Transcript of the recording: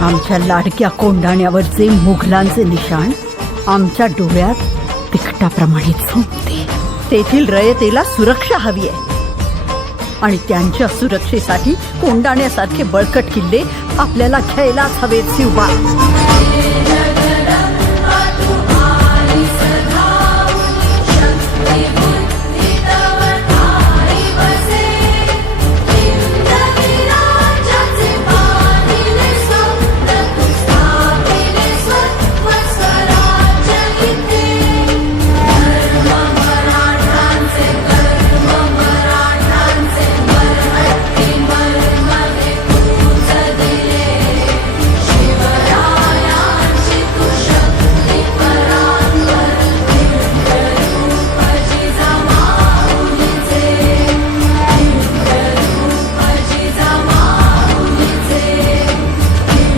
आमच्या लाडक्या कोंडाण्यावरचे मुघलांचे निशाण आमच्या डोळ्यात तिखटाप्रमाणे झोंबते. तेथील रयतेला सुरक्षा हवी आहे आणि त्यांच्या सुरक्षेसाठी कोंडाण्यासारखे बळकट किल्ले आपल्याला घ्यायलाच हवेत शिवबा.